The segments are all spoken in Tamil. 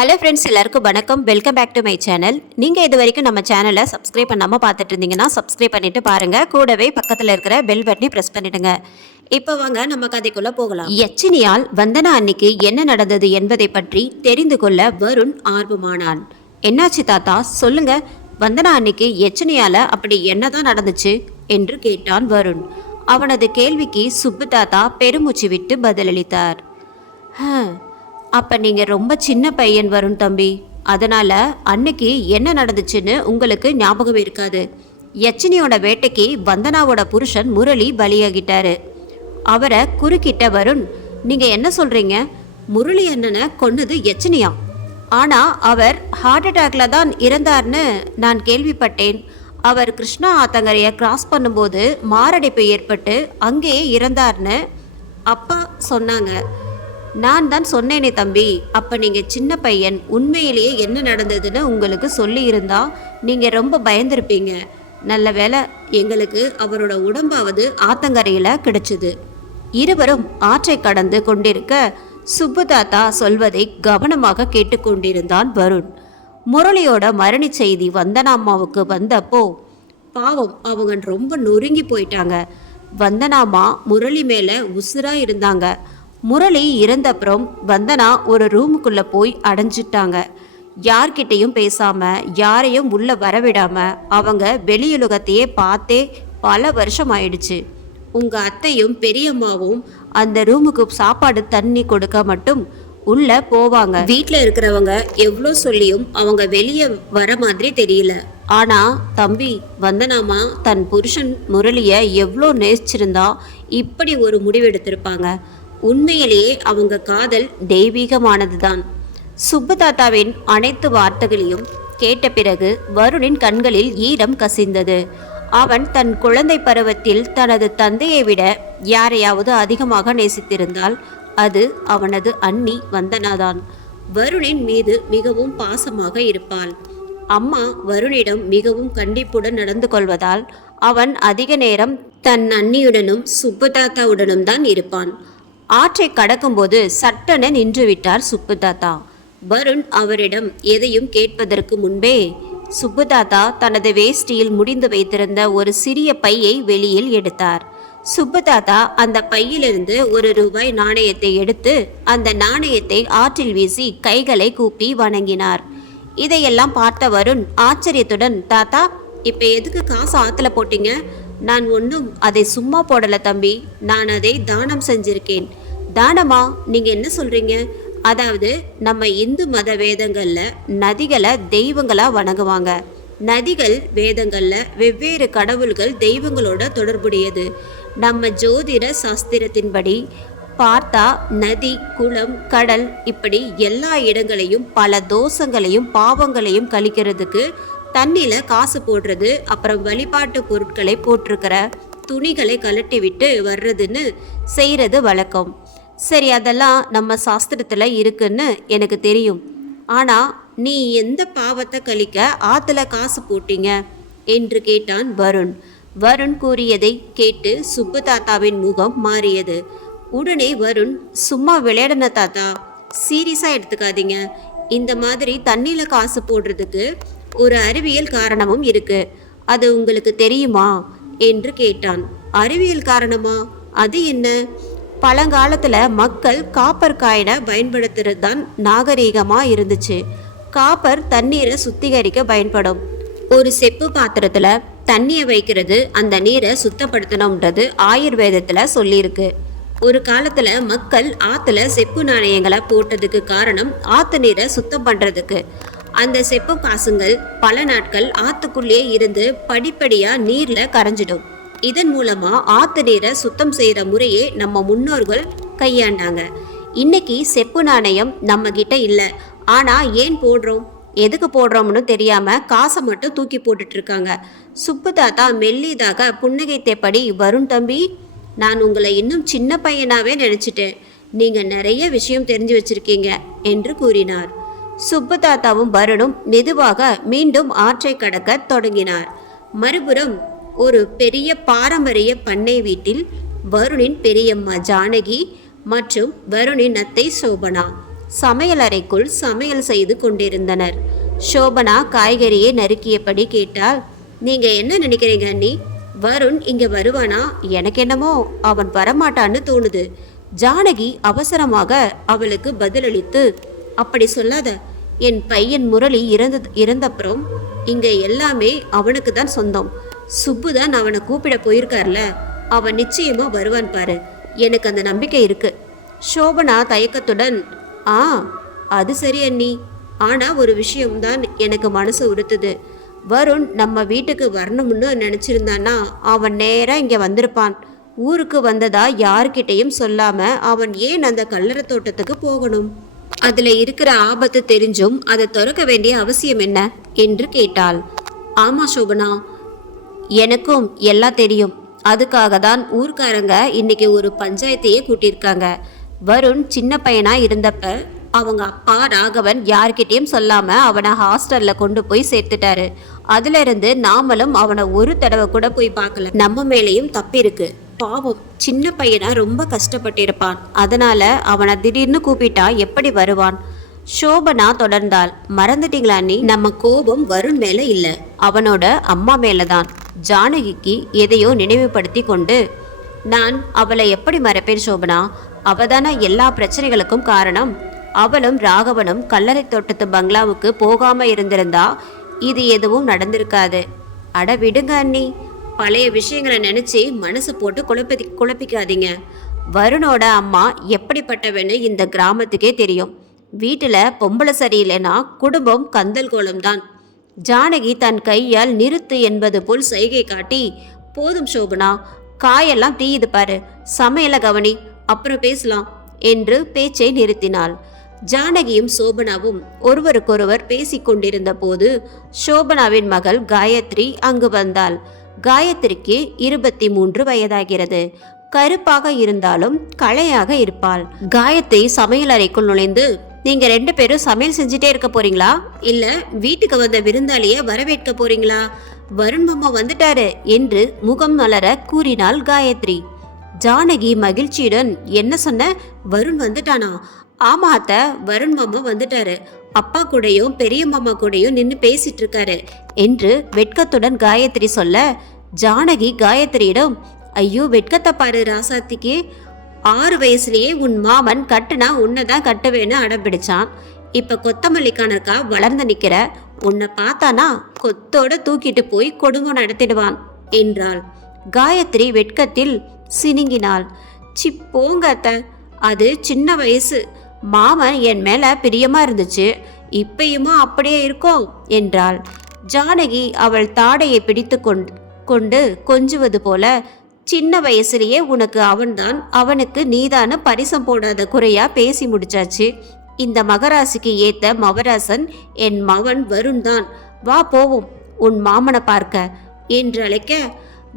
ஹலோ ஃப்ரெண்ட்ஸ், எல்லாருக்கும் வணக்கம். Welcome back to my channel. நீங்கள் இது வரைக்கும் நம்ம சேனலை சப்ஸ்கிரைப் பண்ணாமல் பார்த்துட்டு இருந்தீங்கன்னா சப்ஸ்கிரைப் பண்ணிட்டு பாருங்கள். கூடவே பக்கத்தில் இருக்கிற பெல் பட்டனை ப்ரெஸ் பண்ணிடுங்க. இப்போ வாங்க நம்ம கதைக்குள்ளே போகலாம். யச்சினியால் வந்தனா அன்னைக்கு என்ன நடந்தது என்பதை பற்றி தெரிந்து கொள்ள வருண் ஆர்வமானான். என்னாச்சு தாத்தா, சொல்லுங்க. வந்தனா அன்னைக்கு யச்சினியால் அப்படி என்னதான் நடந்துச்சு என்று கேட்டான் வருண். அவனது கேள்விக்கு சுப்பு தாத்தா பெருமூச்சு விட்டு பதிலளித்தார். அப்போ நீங்கள் ரொம்ப சின்ன பையன் வருண் தம்பி. அதனால் அன்னைக்கு என்ன நடந்துச்சுன்னு உங்களுக்கு ஞாபகம் இருக்காது. யச்சினியோட வேட்டைக்கு வந்தனாவோட புருஷன் முரளி பலியாகிட்டாரு. அவரை குறுக்கிட்ட வருண், நீங்கள் என்ன சொல்கிறீங்க? முரளி அண்ணனை கொன்னது யச்சினியா? ஆனால் அவர் ஹார்ட் அட்டாக்ல தான் இறந்தார்னு நான் கேள்விப்பட்டேன். அவர் கிருஷ்ணா ஆத்தங்கரையை கிராஸ் பண்ணும்போது மாரடைப்பு ஏற்பட்டு அங்கேயே இறந்தார்னு அப்பா சொன்னாங்க. நான் தான் சொன்னேனே தம்பி, அப்போ நீங்கள் சின்ன பையன். உண்மையிலேயே என்ன நடந்ததுன்னு உங்களுக்கு சொல்லியிருந்தா நீங்கள் ரொம்ப பயந்துருப்பீங்க. நல்ல வேளை எங்களுக்கு அவரோட உடம்பாவது ஆத்தங்கரையில் கிடைச்சிது. இருவரும் ஆற்றை கடந்து கொண்டிருக்க சுப்பு தாத்தா சொல்வதை கவனமாக கேட்டுக்கொண்டிருந்தான் வருண். முரளியோட மரண செய்தி வந்தனாமாவுக்கு வந்தப்போ பாவம் அவங்க ரொம்ப நொறுங்கி போயிட்டாங்க. வந்தனாமா முரளி மேலே உசுரா இருந்தாங்க. முரளி இறந்தப்புறம் வந்தனா ஒரு ரூமுக்குள்ளே போய் அடைஞ்சிட்டாங்க. யார்கிட்டையும் பேசாமல் யாரையும் உள்ளே வரவிடாமல் அவங்க வெளியுலகத்தையே பார்த்தே பல வருஷம் ஆயிடுச்சு. உங்கள் அத்தையும் பெரியம்மாவும் அந்த ரூமுக்கு சாப்பாடு தண்ணி கொடுக்க மட்டும் உள்ளே போவாங்க. வீட்டில் இருக்கிறவங்க எவ்வளோ சொல்லியும் அவங்க வெளியே வர மாதிரி தெரியல. ஆனால் தம்பி, வந்தனாமா தன் புருஷன் முரளியை எவ்வளோ நேசிச்சிருந்தா இப்படி ஒரு முடிவெடுத்திருப்பாங்க. உண்மையிலேயே அவங்க காதல் தெய்வீகமானதுதான். சுப்பு தாத்தாவின் அனைத்து வார்த்தைகளையும் கேட்ட பிறகு வருணின் கண்களில் ஈரம் கசிந்தது. அவன் தன் குழந்தை பருவத்தில் தனது தந்தையை விட யாரையாவது அதிகமாக நேசித்திருந்தால் அது அவனது அண்ணி வந்தனாதான். வருணின் மீது மிகவும் பாசமாக இருப்பாள். அம்மா வருணிடம் மிகவும் கண்டிப்புடன் நடந்து கொள்வதால் அவன் அதிக நேரம் தன் அண்ணியுடனும் சுப்பு தாத்தாவுடனும் தான் இருப்பான். ஆற்றை கடக்கும்போது சட்டென நின்று விட்டார் சுப்பு தாத்தா. வருண் அவரிடம் எதையும் கேட்பதற்கு முன்பே சுப்பு தாத்தா தனது வேஷ்டியில் முடிந்து வைத்திருந்த ஒரு சிறிய பையை வெளியில் எடுத்தார். சுப்பு தாத்தா அந்த பையிலிருந்து ₹1 நாணயத்தை எடுத்து அந்த நாணயத்தை ஆற்றில் வீசி கைகளை கூப்பி வணங்கினார். இதையெல்லாம் பார்த்த வருண் ஆச்சரியத்துடன், தாத்தா, இப்போ எதுக்கு காசு ஆற்றுல போட்டீங்க? நான் ஒன்றும் அதை சும்மா போடலை தம்பி, நான் அதை தானம் செஞ்சிருக்கேன். தானமா? நீங்கள் என்ன சொல்கிறீங்க? அதாவது நம்ம இந்து மத வேதங்களில் நதிகளை தெய்வங்களாக வணங்குவாங்க. நதிகள் வேதங்களில் வெவ்வேறு கடவுள்கள் தெய்வங்களோட தொடர்புடையது. நம்ம ஜோதிட சாஸ்திரத்தின்படி பார்த்தா நதி, குளம், கடல் இப்படி எல்லா இடங்களையும் பல தோஷங்களையும் பாவங்களையும் கழிக்கிறதுக்கு தண்ணியில் காசு போடுறது, அப்புறம் வழிபாட்டு பொருட்களை போட்டிருக்கிற துணிகளை கழட்டி விட்டு வர்றதுன்னு செய்கிறது வழக்கம். சரி, அதெல்லாம் நம்ம சாஸ்திரத்தில் இருக்குன்னு எனக்கு தெரியும். ஆனால் நீ எந்த பாவத்தை கழிக்க ஆற்றுல காசு போட்டீங்க என்று கேட்டான் வருண். வருண் கூறியதை கேட்டு சுப்பு தாத்தாவின் முகம் மாறியது. உடனே வருண், சும்மா விளையாடின தாத்தா, சீரியஸாக எடுத்துக்காதீங்க. இந்த மாதிரி தண்ணியில் காசு போடுறதுக்கு ஒரு அறிவியல் காரணமும் இருக்கு. அது உங்களுக்கு தெரியுமா என்று கேட்டான். அறிவியல் காரணமா? அது என்ன? பழங்காலத்தில் மக்கள் காப்பர் காயினை பயன்படுத்துறது தான் நாகரீகமாக இருந்துச்சு. காப்பர் தண்ணீரை சுத்திகரிக்க பயன்படும். ஒரு செப்பு பாத்திரத்தில் தண்ணியை வைக்கிறது அந்த நீரை சுத்தப்படுத்தணும்ன்றது ஆயுர்வேதத்தில் சொல்லியிருக்கு. ஒரு காலத்தில் மக்கள் ஆற்றுல செப்பு நாணயங்களை போட்டதுக்கு காரணம் ஆற்று நீரை சுத்தம் பண்ணுறதுக்கு. அந்த செப்பு காசுங்கள் பல நாட்கள் ஆற்றுக்குள்ளே இருந்து படிப்படியாக நீரில் கரைஞ்சிடும். இதன் மூலமாக ஆற்று நீரை சுத்தம் செய்கிற முறையே நம்ம முன்னோர்கள் கையாண்டாங்க. இன்னைக்கு செப்பு நாணயம் நம்ம கிட்ட இல்லை. ஆனால் ஏன் போடுறோம், எதுக்கு போடுறோம்னு தெரியாமல் காசை மட்டும் தூக்கி போட்டுட்ருக்காங்க. சுப்பு தாத்தா மெல்லிதாக புன்னகைத்தபடி, வருண் தம்பி, நான் உங்களை இன்னும் சின்ன பையனாகவே நினச்சிட்டேன். நீங்கள் நிறைய விஷயம் தெரிஞ்சு வச்சுருக்கீங்க என்று கூறினார். சுப்பு தாத்தாவும் வருணும் மெதுவாக மீண்டும் ஆற்றை கடக்க தொடங்கினார். மறுபுறம் ஒரு பெரிய பாரம்பரிய பண்ணை வீட்டில் வருணின் பெரியம்மா ஜானகி மற்றும் வருணின் அத்தை சோபனா சமையலறைக்குள் சமையல் செய்து கொண்டிருந்தனர். சோபனா காய்கறியை நறுக்கியபடி கேட்டால், நீங்க என்ன நினைக்கிறீங்க அண்ணி? வருண் இங்க வருவானா? எனக்கு என்னமோ அவன் வரமாட்டான்னு தோணுது. ஜானகி அவசரமாக அவளுக்கு பதிலளித்து, அப்படி சொல்லாத. என் பையன் முரளி இறந்தப்புறம் இங்க எல்லாமே அவனுக்கு தான் சொந்தம். சுப்பு தான் அவனை கூப்பிட போயிருக்கார்ல, அவன் நிச்சயமா வருவான் பாரு. எனக்கு அந்த நம்பிக்கை இருக்கு. சோபனா தயக்கத்துடன், ஆ அது சரி அண்ணி, ஆனா ஒரு விஷயம்தான் எனக்கு மனசு உறுத்துது. வருண் நம்ம வீட்டுக்கு வரணும்னு நினைச்சிருந்தானா அவன் நேரா இங்க வந்திருப்பான். ஊருக்கு வந்ததா யார்கிட்டையும் சொல்லாம அவன் ஏன் அந்த கல்லறை தோட்டத்துக்கு போகணும்? அதுல இருக்கிற ஆபத்து தெரிஞ்சும் அதை திறக்க வேண்டிய அவசியம் என்ன என்று கேட்டாள். ஆமா சோபனா, எனக்கும் எல்லாம் தெரியும். அதுக்காக தான் ஊர்க்காரங்க இன்னைக்கு ஒரு பஞ்சாயத்தையே கூட்டியிருக்காங்க. வருண் சின்ன பையனா இருந்தப்ப அவங்க அப்பா ராகவன் யார்கிட்டையும் சொல்லாம அவனை ஹாஸ்டல்ல கொண்டு போய் சேர்த்துட்டாரு. அதுல இருந்து நாமளும் அவனை ஒரு தடவை கூட போய் பார்க்கல. நம்ம மேலேயும் தப்பு இருக்கு. பாவம், சின்ன பையனா ரொம்ப கஷ்டப்பட்டிருப்பான். அதனால அவனை திடீர்னு கூப்பிட்டா எப்படி வருவான்? சோபனா தொடர்ந்தாள். மறந்துட்டீங்களா நீ? நம்ம கோபம் வருண் மேல இல்ல, அவனோட அம்மா மேலதான். ஜானகிக்கு எதையோ நினைவுபடுத்தி கொண்டு, நான் அவளை எப்படி மறப்பேன் சோபனா? அவதான எல்லா பிரச்சனைகளுக்கும் காரணம். அவளும் ராகவனும் கல்லறை தோட்டத்து பங்களாவுக்கு போகாம இருந்திருந்தா இது எதுவும் நடந்திருக்காது. அட விடுங்க அண்ணி, பழைய விஷயங்களை நினைச்சு மனசு போட்டு குழப்பிக்காதீங்க. வருணோட அம்மா எப்படிப்பட்டவன்னு இந்த கிராமத்துக்கே தெரியும். வீட்டுல பொம்பளை சரியில்லைன்னா குடும்பம் கந்தல் கோலம்தான். ஜானகி தன் கையால் நிறுத்து என்பது போல் சைகை காட்டி, போதும் சோபனா, காயெல்லாம் தீயுது பாரு, சமையல கவனி, அப்புறம் பேசலாம் என்று பேச்சை நிறுத்தினாள். ஜானகியும் சோபனாவும் ஒருவருக்கொருவர் பேசிக்கொண்டிருந்த போது சோபனாவின் மகள் காயத்ரி அங்கு வந்தாள். காயத்ரிக்கு 23 வயதாகிறது. கருப்பாக இருந்தாலும் களையாக இருப்பாள். காயத்ரி சமையல் அறைக்குள் நுழைந்து, நீங்க 2 பேரும் சமையல் செஞ்சுட்டே இருக்க போறீங்களா, இல்ல வீட்டுக்கு வந்த விருந்தாளிய வரவேற்க போறீங்களா? வருண் மாமா வந்துட்டாரு என்று முகம் மலர கூறினாள் காயத்ரி. ஜானகி மகிழ்ச்சியுடன், என்ன சொன்ன? வருண் வந்துட்டானா? ஆமா அத்த, வருண் மாமா வந்துட்டாரு. அப்பா கூடயும் பெரிய மாமா கூடயும் நின்று பேசிட்டு இருக்காரு என்று வெட்கத்துடன் காயத்ரி சொல்ல, ஜானகி காயத்ரியிடம், ஐயோ வெட்கத்தை பாரு ராசாத்திக்கு, 6 வயசுலயே உன் மாமன் கட்டுனா உன்னைதான் கட்டுவேன்னு அடம்பிடிச்சான். இப்ப கொத்தமல்லி கணக்கா வளர்ந்து நிக்கிற, உன்னை பார்த்தானா கொத்தோட தூக்கிட்டு போய் கொடுமை நடத்திடுவான் என்றாள். காயத்ரி வெட்கத்தில் சினுங்கினாள். போங்க அத்த, அது சின்ன வயசு. மாமன் என் மேல பிரியமா இருந்துச்சு, இப்பயுமா அப்படியே இருக்கும் என்றாள். ஜானகி அவள் தாடையை பிடித்து கொண்டு கொஞ்சுவது போல, சின்ன வயசுலயே உனக்கு அவன்தான், அவனுக்கு நீதான பரிசம் போடாத குறையா பேசி முடிச்சாச்சு. இந்த மகராசிக்கு ஏத்த மவராசன் என் மவன் வருண் தான். வா போவோம் உன் மாமனை பார்க்க என்று அழைக்க,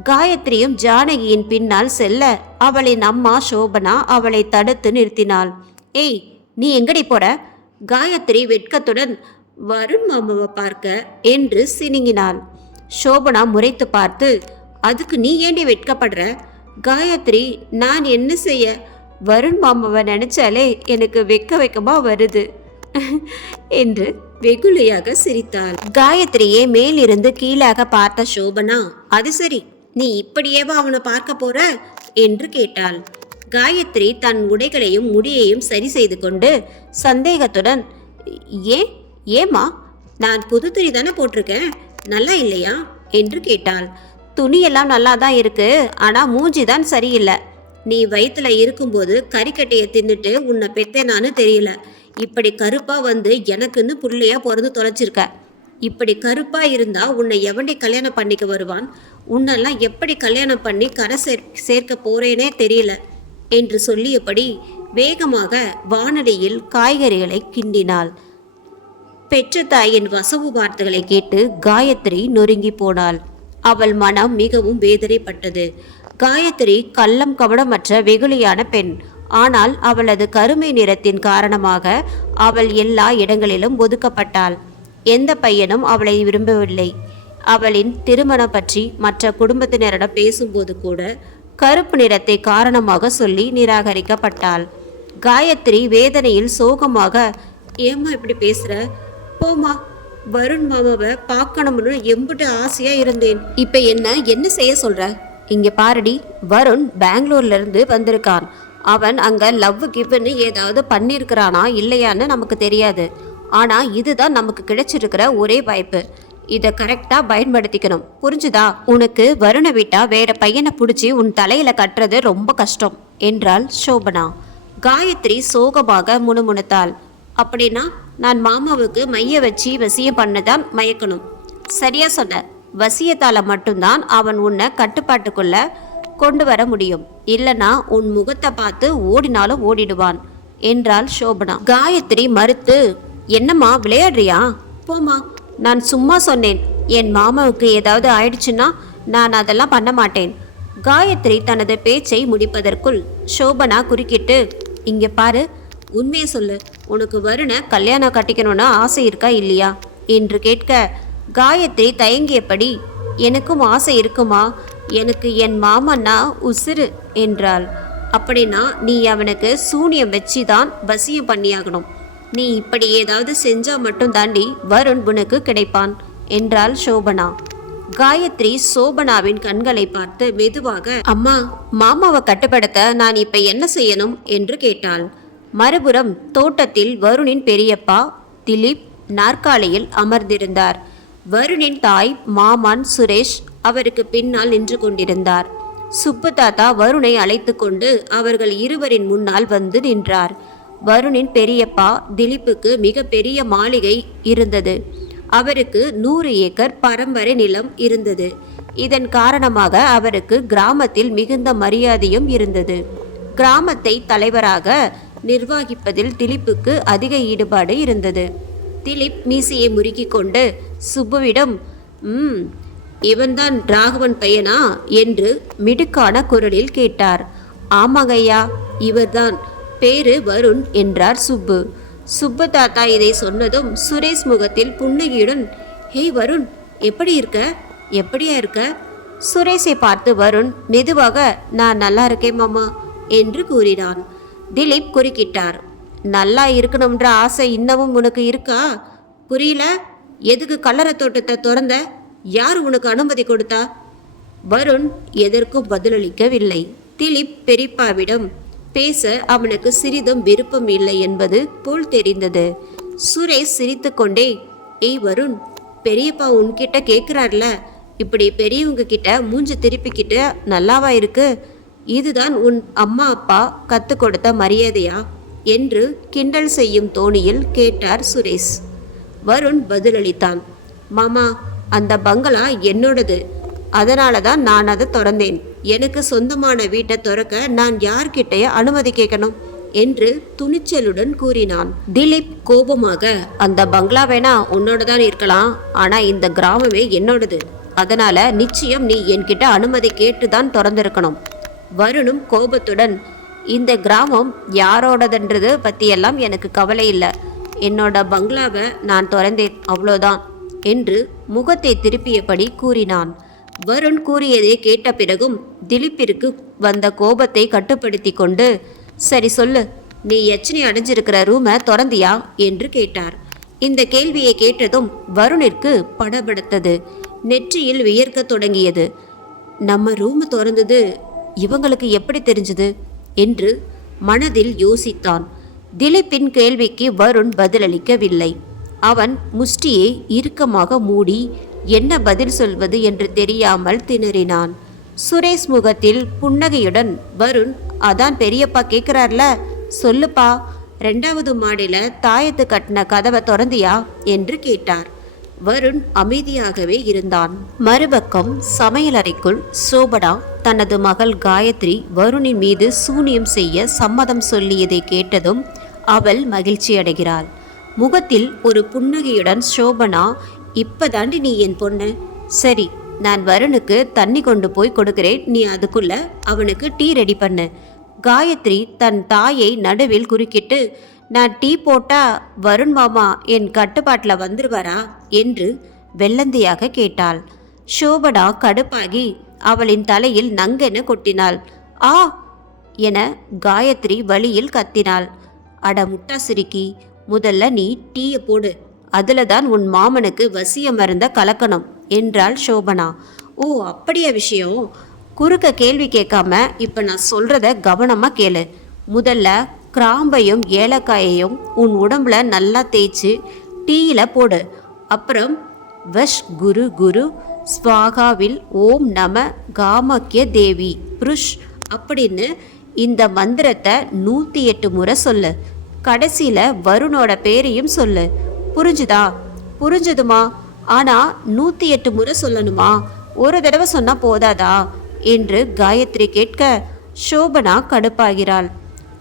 காயத்ரியும் ஜானகியின் பின்னால் செல்ல அவளின் அம்மா சோபனா அவளை தடுத்து நிறுத்தினாள். ஏய், நீ எங்கடி போற? காயத்ரி வெட்கத்துடன், வருண் மாமாவை பார்க்க என்று சினுங்கினாள். சோபனா முறைத்து பார்த்து, அதுக்கு நீ ஏண்டி வெட்கப்படுற? காயத்ரி, நான் என்ன செய்ய? வருண் மாமாவை நினைச்சாலே எனக்கு வெக்கமா வருது என்று வெகுளியாக சிரித்தாள். காயத்ரியே மேலிருந்து கீழாக பார்த்த சோபனா, அது சரி, நீ இப்படியேவா அவனை பார்க்க போற என்று கேட்டாள். காயத்ரி தன் உடைகளையும் முடியையும் சரி செய்து கொண்டு சந்தேகத்துடன், ஏமா நான் புது துணி தானே போட்டிருக்கேன், நல்லா இல்லையா என்று கேட்டாள். துணியெல்லாம் நல்லா தான் இருக்கு, ஆனா மூஞ்சி தான் சரியில்லை. நீ வயிற்றுல இருக்கும்போது கறிக்கட்டையை தின்னுட்டு உன்னை பெத்தேனான்னு தெரியல. இப்படி கருப்பா வந்து எனக்குன்னு புள்ளையா பிறந்து தொலைச்சிருக்க. இப்படி கருப்பா இருந்தா உன்னை எவண்டி கல்யாணம் பண்ணிக்க வருவான்? உன்னெல்லாம் எப்படி கல்யாணம் பண்ணி கரை சேர்க்க போறேனே தெரியல என்று சொல்லியபடி வேகமாக வானடியில் காய்கறிகளை கிண்டினாள். பெற்ற தாயின் வசவு வார்த்தைகளை கேட்டு காயத்ரி நொறுங்கி போனாள். அவள் மனம் மிகவும் வேதனைப்பட்டது. காயத்ரி கள்ளம் கவனமற்ற வெகுளியான பெண். ஆனால் அவளது கருமை நிறத்தின் காரணமாக அவள் எல்லா இடங்களிலும் ஒதுக்கப்பட்டாள். எந்த பையனும் அவளை விரும்பவில்லை. அவளின் திருமணம் பற்றி மற்ற குடும்பத்தினரிடம் பேசும்போது கூட கருப்பு நிறத்தை காரணமாக சொல்லி நிராகரிக்கப்பட்டாள். காயத்ரி வேதனையில் சோகமாக, ஏம்மா இப்படி பேசுற? போமா, வருண் மாமாவை பார்க்கணும்னு எம்பிட்டு ஆசையா இருந்தேன். இப்ப என்ன செய்ய சொல்ற? இங்க பாருடி, வருண் பெங்களூர்ல இருந்து வந்திருக்கான். அவன் அங்க லவ் கிவ்னு ஏதாவது பண்ணியிருக்கிறானா இல்லையான்னு நமக்கு தெரியாது. ஆனா இதுதான் நமக்கு கிடைச்சிருக்கிற ஒரே வாய்ப்பு. இதை கரெக்டா பயன்படுத்திக்கணும், புரிஞ்சுதா? உனக்கு வருணை விட்டா வேற பையனை பிடிச்சி உன் தலையில கட்டுறது ரொம்ப கஷ்டம் என்றாள் சோபனா. காயத்ரி சோகமாக முணுமுணுத்தாள். அப்படின்னா நான் மாமாவுக்கு மைய வச்சு வசியம் பண்ணதான் மயக்கணும். சரியா சொன்ன. வசியத்தால மட்டும்தான் அவன் உன்னை கட்டுப்பாட்டுக்குள்ள கொண்டு வர முடியும். இல்லனா உன் முகத்தை பார்த்து ஓடினாலும் ஓடிடுவான் என்றாள் சோபனா. காயத்ரி மறுத்து, என்னம்மா விளையாடுறியா? போமா, நான் சும்மா சொன்னேன். என் மாமாவுக்கு ஏதாவது ஆயிடுச்சுன்னா நான் அதெல்லாம் பண்ண மாட்டேன். காயத்ரி தனது பேச்சை முடிப்பதற்குள் சோபனா குறுக்கிட்டு, இங்க பாரு, உண்மையை சொல்லு, உனக்கு வருண கல்யாணம் கட்டிக்கணும்னு ஆசை இருக்கா இல்லையா என்று கேட்க, காயத்ரி தயங்கியபடி, எனக்கும் ஆசை இருக்குமா, எனக்கு என் மாமன்னா உசுறு என்றாள். அப்படின்னா நீ அவனுக்கு சூனியம் வச்சுதான் வசியம் பண்ணியாகணும். நீ இப்படி ஏதாவது செஞ்சா மட்டும் தாண்டி வருண் உனக்கு கிடைப்பான் என்றாள் சோபனா. காயத்ரி சோபனாவின் கண்களை பார்த்து மெதுவாக, அம்மா, மாமாவை கட்டுப்படுத்த நான் இப்ப என்ன செய்யணும் என்று கேட்டாள். மறுபுறம் தோட்டத்தில் வருணின் பெரியப்பா திலீப் நாற்காலியில் அமர்ந்திருந்தார். வருணின் தாய் மாமான் சுரேஷ் அவருக்கு பின்னால் நின்று கொண்டிருந்தார். சுப்பு தாத்தா வருணை அழைத்து கொண்டு அவர்கள் இருவரின் முன்னால் வந்து நின்றார். வருணின் பெரியப்பா திலீப்புக்கு மிக பெரிய மாளிகை இருந்தது. அவருக்கு 100 ஏக்கர் பரம்பரை நிலம் இருந்தது. இதன் காரணமாக அவருக்கு கிராமத்தில் மிகுந்த மரியாதையும் இருந்தது. கிராமத்தை தலைவராக நிர்வகிப்பதில் திலீப்புக்கு அதிக ஈடுபாடு இருந்தது. திலீப் மீசையை முறுக்கி கொண்டு சுப்புவிடம், இவன்தான் ராகவன் பையனா என்று மிடுக்கான குரலில் கேட்டார். ஆமாங்கய்யா, இவர்தான், பேரு வருண் என்றார் சுப்பு. சுப்பு தாத்தா இதை சொன்னதும் சுரேஷ் முகத்தில் புன்னகையுடன், ஹேய் வருண், எப்படியா இருக்க? சுரேஷை பார்த்து வருண் மெதுவாக, நான் நல்லா இருக்கேன் மாமா என்று கூறினான். திலீப் குறுக்கிட்டார். நல்லா இருக்கணும்ன்ற ஆசை இன்னமும் உனக்கு இருக்கா? புரியல. எதுக்கு கல்லறை தோட்டத்தை திறந்த? யார் உனக்கு அனுமதி கொடுத்தா? வருண் எதற்கும் பதிலளிக்கவில்லை. திலீப் பெரியப்பாவிடம் பேச அவனுக்கு சிறிதும் விருப்பம் இல்லை என்பது போல் தெரிந்தது. சுரேஷ் சிரித்து கொண்டே, ஏய் வருண், பெரியப்பா உன்கிட்ட கேட்குறார்ல, இப்படி பெரியவங்க கிட்ட மூஞ்சி திருப்பிக்கிட்ட நல்லாவா இருக்கு? இதுதான் உன் அம்மா அப்பா கற்றுக் கொடுத்த மரியாதையா என்று கிண்டல் செய்யும் தோணியில் கேட்டார் சுரேஷ். வருண் பதிலளித்தான். மாமா, அந்த பங்களா என்னோடது, அதனால தான் நான் அதை திறந்தேன். எனக்கு சொந்தமான வீட்டை திறக்க நான் யார்கிட்டய அனுமதி கேட்கணும் என்று துணிச்சலுடன் கூறினான். திலீப் கோபமாக, அந்த பங்களா வேணா உன்னோட தான் இருக்கலாம், ஆனா இந்த கிராமமே என்னோடது, அதனால நிச்சயம் நீ என்கிட்ட அனுமதி கேட்டுதான் திறந்திருக்கணும். வருணும் கோபத்துடன், இந்த கிராமம் யாரோடதுன்றது பற்றியெல்லாம் எனக்கு கவலை இல்லை, என்னோட பங்களாவை நான் திறந்தேன், அவ்வளோதான் என்று முகத்தை திருப்பியபடி கூறினான். வருண் கூறியதை கேட்ட பிறகும் திலீப்பிற்கு வந்த கோபத்தை கட்டுப்படுத்தி கொண்டு, சரி சொல்லு, நீ எச்சனை அடைஞ்சிருக்கிற ரூமை திறந்தியா என்று கேட்டார். இந்த கேள்வியை கேட்டதும் வருணிற்கு படபடுத்தது. நெற்றியில் வியர்க்க தொடங்கியது. நம்ம ரூமை திறந்தது இவங்களுக்கு எப்படி தெரிஞ்சது என்று மனதில் யோசித்தான். திலீப்பின் கேள்விக்கு வருண் பதிலளிக்கவில்லை. அவன் முஷ்டியை இறுக்கமாக மூடி என்ன பதில் சொல்வது என்று தெரியாமல் திணறினான். சுரேஷ் முகத்தில் புன்னகையுடன், வருண், அதான் பெரியப்பா கேட்குறார்ல, சொல்லுப்பா, 2வது மாடியில தாயத்து கட்டின கதவை திறந்தியா என்று கேட்டார். வருண் அமைதியாகவே இருந்தான். மறுபக்கம் சமையலறைக்குள் சோபனா தனது மகள் காயத்ரி வருணின் மீது சூனியம் செய்ய சம்மதம் சொல்லியதை கேட்டதும் அவள் மகிழ்ச்சி அடைகிறாள். முகத்தில் ஒரு புன்னகையுடன் சோபனா, இப்பதாண்டி நீ என் பொண்ணு, சரி, நான் வருணுக்கு தண்ணி கொண்டு போய் கொடுக்கிறேன், நீ அதுக்குள்ள அவனுக்கு டீ ரெடி பண்ணு. காயத்ரி தன் தாயை நடுவில் குறுக்கிட்டு, நான் டீ போட்டா வருண் மாமா என் கட்டுப்பாட்டில் வந்துருவாரா என்று வெள்ளந்தியாக கேட்டாள். சோபனா கடுப்பாகி அவளின் தலையில் நங்கென கொட்டினாள். ஆ, என காயத்ரி வழியில் கத்தினாள். அட முட்டா சிரிக்கி, முதல்ல நீ டீயை போடு, அதில் தான் உன் மாமனுக்கு வசிய மருந்த கலக்கணும் என்றாள் சோபனா. ஓ அப்படியா விஷயம்? குறுக்க கேள்வி கேட்காம இப்போ நான் சொல்கிறத கவனமாக கேளு. முதல்ல கிராம்பையும் ஏலக்காயையும் உன் உடம்புல நல்லா தேய்ச்சி டீயில் போடு. அப்புறம் வஷ் குரு குரு ஸ்வாகாவில் ஓம் நம காமக்கிய தேவி புருஷ் அப்படின்னு இந்த மந்திரத்தை 108 முறை சொல்லு. கடைசியில் வருணோட பேரையும் சொல்லு. புரிஞ்சுதா? புரிஞ்சுதுமா. ஆனால் 108 முறை சொல்லணுமா? ஒரு தடவை சொன்னால் போதாதா என்று காயத்ரி கேட்க சோபனா கடுப்பாகிறாள்.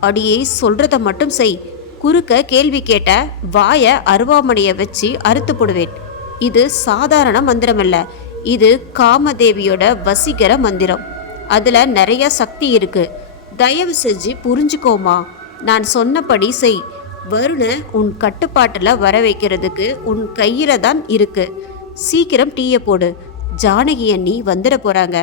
அடியே சொல்கிறத மட்டும் செய். குறுக்க கேள்வி கேட்ட வாய அருவாமனையை வச்சு அறுத்து போடுவேன். இது சாதாரண மந்திரமல்ல, இது காமதேவியோட வசீகர மந்திரம். அதில் நிறைய சக்தி இருக்கு. தயவு செஞ்சு புரிஞ்சுக்கோமா. நான் சொன்னபடி செய். வருண உன் கட்டுப்பாட்டில் வர வைக்கிறதுக்கு உன் கையில தான் இருக்கு. சீக்கிரம் டீயை போடு, ஜானகி அண்ணி வந்துட போகிறாங்க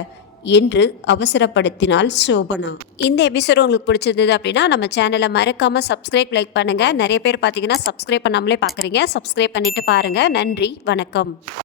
என்று அவசரப்படுத்தினாள் சோபனா. இந்த எபிசோடு உங்களுக்கு பிடிச்சிருந்தது அப்படின்னா நம்ம சேனலை மறக்காமல் சப்ஸ்கிரைப், லைக் பண்ணுங்கள். நிறைய பேர் பார்த்தீங்கன்னா சப்ஸ்கிரைப் பண்ணாமலே பார்க்குறீங்க. சப்ஸ்கிரைப் பண்ணிவிட்டு பாருங்கள். நன்றி, வணக்கம்.